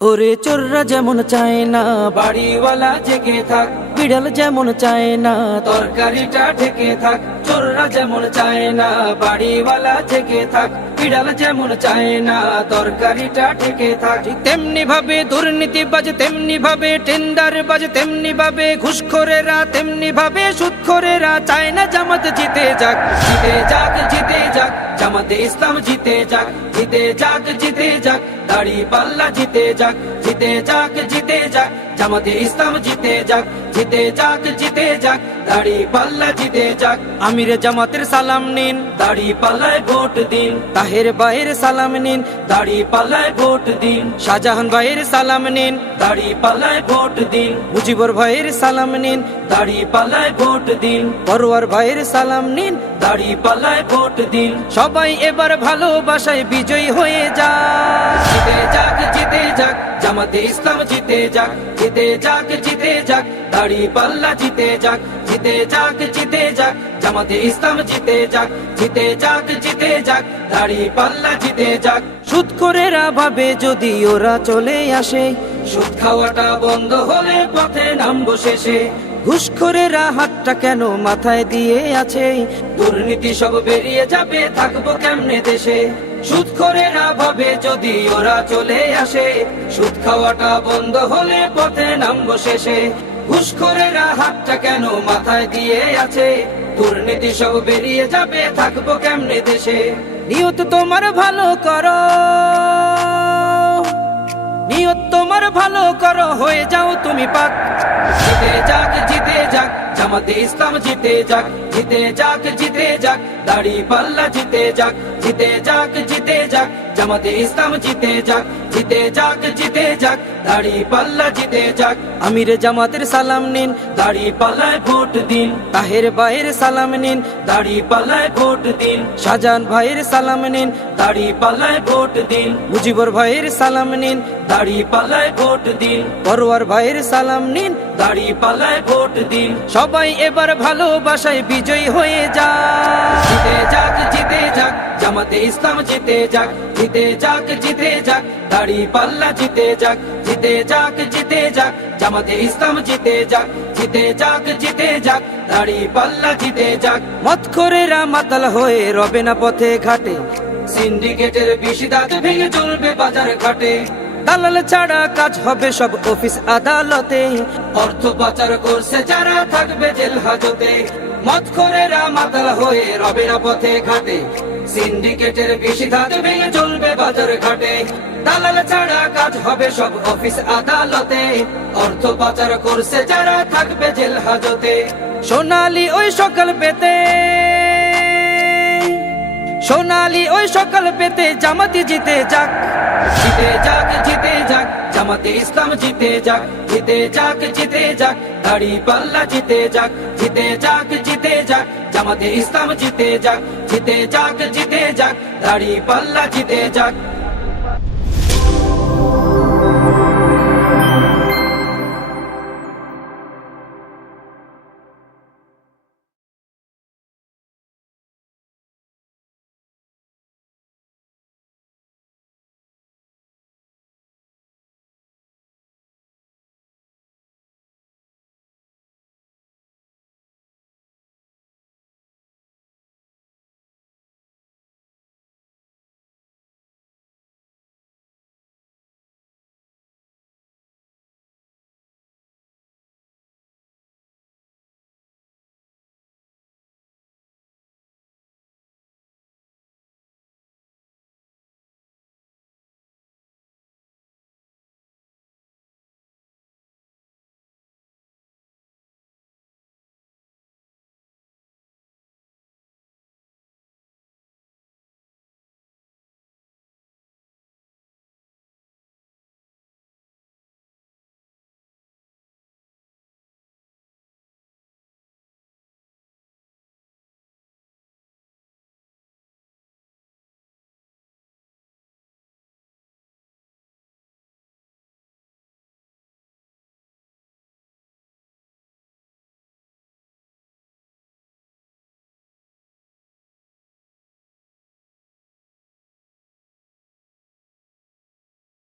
ওরে চোররা যেমন চায় না বাড়িওয়ালা জেগে থাক, বিড়াল যেমন চায় না তরকারিটা ঢেকে থাক। চোররা যেমন চায় না বাড়িওয়ালা জেগে থাক, বিড়াল যেমন চায় না তরকারিটা ঢেকে থাক। তেমনি ভাবে দুর্নীতিবাজ, তেমনি ভাবে টেন্ডার বাজ, তেমনি ভাবে ঘুষখোরেরা, তেমনি ভাবে সুদখোরেরা চায় না জামাত জিতে যাক। জিতে যাক, জিতে যাক, জামাতে ইসলাম জিতে যাক। জিতে যাক, জিতে যাক, দাড়ি পাল্লা জিতে যাক। জিতে যাক, জিতে যাক, জামাতে ইসলাম জিতে যাক। জিতে যাক, জিতে যাক, দাড়ি পাল্লা জিতে যাক। আমিরে জামাতের সালাম নিন, দাড়ি পাল্লায় ভোট দিন। তাহের ভাইয়ের সালাম নিন, দাড়ি পাল্লায় ভোট দিন। শাহজাহান ভাইয়ের সালাম নিন, দাড়ি পাল্লায় ভোট দিন। মুজিবুর ভাইয়ের সালাম নিন, দাড়ি পাল্লায় ভোট দিন। পরোয়ার ভাইয়ের সালাম নিন, দাড়ি পাল্লায় ভোট দিন। সবাই এবার ভালোবাসায় বিজয়ী হয়ে যাক। জিতে যাক, জিতে যাক, জামাতে ইসলাম জিতে যাক। জিতে যাক, জিতে যাক, দাড়ি পাল্লা জিতে যাক। জিতে যাক, জিতে যাক, জামাতে ইসলাম জিতে যাক। জিতে যাক, জিতে যাক, দাড়ি পাল্লা জিতে যাক। সুদখোরেরা ভাবে যদি ওরা চলে আসে, সুদ খাওয়াটা বন্ধ হলে পথে নামবো শেষে। ঘুষখোরেরা হাতটা কেন মাথায় দিয়ে আছে, দুর্নীতি সব বেরিয়ে যাবে, থাকবো কেমনে দেশে। সুদখোরেরা ভাবে যদি ওরা চলে আসে, সুদ খাওয়াটা বন্ধ হলে পথে নামবো শেষে। ঘুষখোরেরা হাতটা কেন মাথায় দিয়ে আছে, দুর্নীতি সব বেরিয়ে যাবে, থাকবো কেমনে দেশে। নিয়ত তোমার ভালো করো, নিয়ত তোমার ভালো করো, হয়ে যাও তুমি পাক। জিতে যাক, জিতে যাক, জামাতে ইসলাম জিতে যাক। জিতে যাক, জিতে যাক, দাড়ি পাল্লা জিতে যাক। জিতে যাক, জিতে যাক, জামাতে ইসলাম জিতে যাক। জিতে যাক, জিতে যাক, দাড়ি পাল্লা জিতে যাক। আমিরে জামাতের সালাম নিন, দাড়ি পাল্লায় ভোট দিন। তাহের ভাইয়ের সালাম নিন, দাড়ি পাল্লায় ভোট দিন। শাহজাহান ভাইয়ের সালাম নিন, দাড়ি পাল্লায় ভোট দিন। মুজিবুর ভাইয়ের সালাম নিন, দাড়ি পাল্লায় ভোট দিন। পরোয়ার ভাইয়ের সালাম নিন, দাড়ি পাল্লায় ভোট দিন। সবাই এবার ভালোবাসায় বিজয়ী হয়ে যাক। জিতে যাক, জিতে যাক, জামাতে ইসলাম জিতে যাক। জিতে যাক, জিতে যাক, দাড়ি পাল্লা জিতে যাক। জিতে যাক, জিতে যাক, জামাতে ইসলাম জিতে যাক। জিতে যাক, জিতে যাক, দাড়ি পাল্লা জিতে যাক। মদখোরেরা মাতাল হয়ে রবে না পথে ঘাটে, সিন্ডিকেটের বেশি দাঁত ভেঙে চলবে বাজার ঘাটে। দালাল ছাড়া কাজ হবে সব অফিস আদালতে, অর্থ পাচার করছে যারা থাকবে জেল হাজতে। মদখোরেরা মাতাল হয়ে রবে না পথে ঘাটে, সিন্ডিকেটের বেশি দাঁত ভেঙে চলবে বাজার ঘাটে। দালাল ছাড়া কাজ হবে সব অফিস আদালতে, অর্থ পাচার করছে যারা থাকবে জেল হাজতে। সোনালি ওই সকাল পেতে, সোনালি ওই সকাল পেতে জামাতে জিতে যাক। জিতে যাক, জিতে যাক, জামাতে ইসলাম জিতে যাক। জিতে যাক, জিতে যাক, দাড়ি পাল্লা জিতে যাক। জিতে যাক, জিতে যাক, জামাতে ইসলাম জিতে যাক। জিতে যাক, জিতে যাক, দাড়ি পাল্লা জিতে যাক।